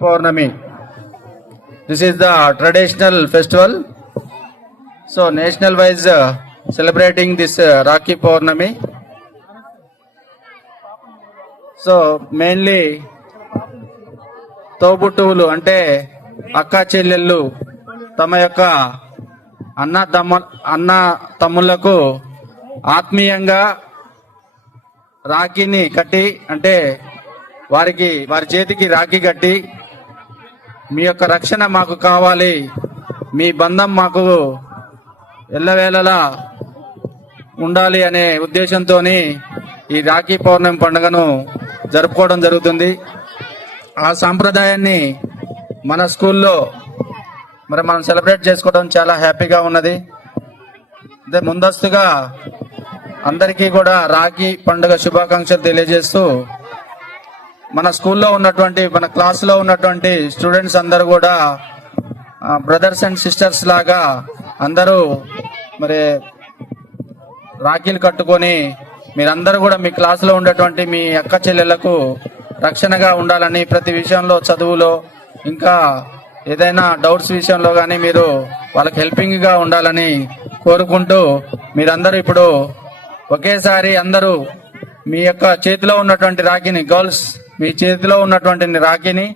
Pournami. This is the traditional festival so national wise celebrating this Rakhi Pournami so mainly తోబుట్టువులు అంటే అక్క చెల్లెళ్ళు తమ యొక్క అన్న తమ్ము అన్న తమ్ములకు ఆత్మీయంగా రాఖీని కట్టి అంటే వారికి వారి చేతికి రాఖీ కట్టి మీ యొక్క రక్షణ మాకు కావాలి. మీ బంధం మాకు ఎల్లవేళలా ఉండాలి అనే ఉద్దేశంతో ఈ రాఖీ పౌర్ణమి పండుగను జరుపుకోవడం జరుగుతుంది. ఆ సాంప్రదాయాన్ని మన స్కూల్లో మరి మనం సెలబ్రేట్ చేసుకోవడం చాలా హ్యాపీగా ఉన్నది. అదే ముందస్తుగా అందరికీ కూడా రాఖీ పండుగ శుభాకాంక్షలు తెలియజేస్తూ మన స్కూల్లో ఉన్నటువంటి మన క్లాసులో ఉన్నటువంటి స్టూడెంట్స్ అందరూ కూడా బ్రదర్స్ అండ్ సిస్టర్స్ లాగా అందరూ మరి రాఖీలు కట్టుకొని మీరందరూ కూడా మీ క్లాసులో ఉండేటువంటి మీ అక్క చెల్లెళ్ళకు రక్షణగా ఉండాలని ప్రతి విషయంలో చదువులో ఇంకా ఏదైనా డౌట్స్ విషయంలో కానీ మీరు వాళ్ళకి హెల్పింగ్గా ఉండాలని కోరుకుంటూ మీరందరూ ఇప్పుడు ఒకేసారి అందరూ మీ యొక్క చేతిలో ఉన్నటువంటి రాఖీని గర్ల్స్ మీ చేతిలో ఉన్నటువంటి రాఖీని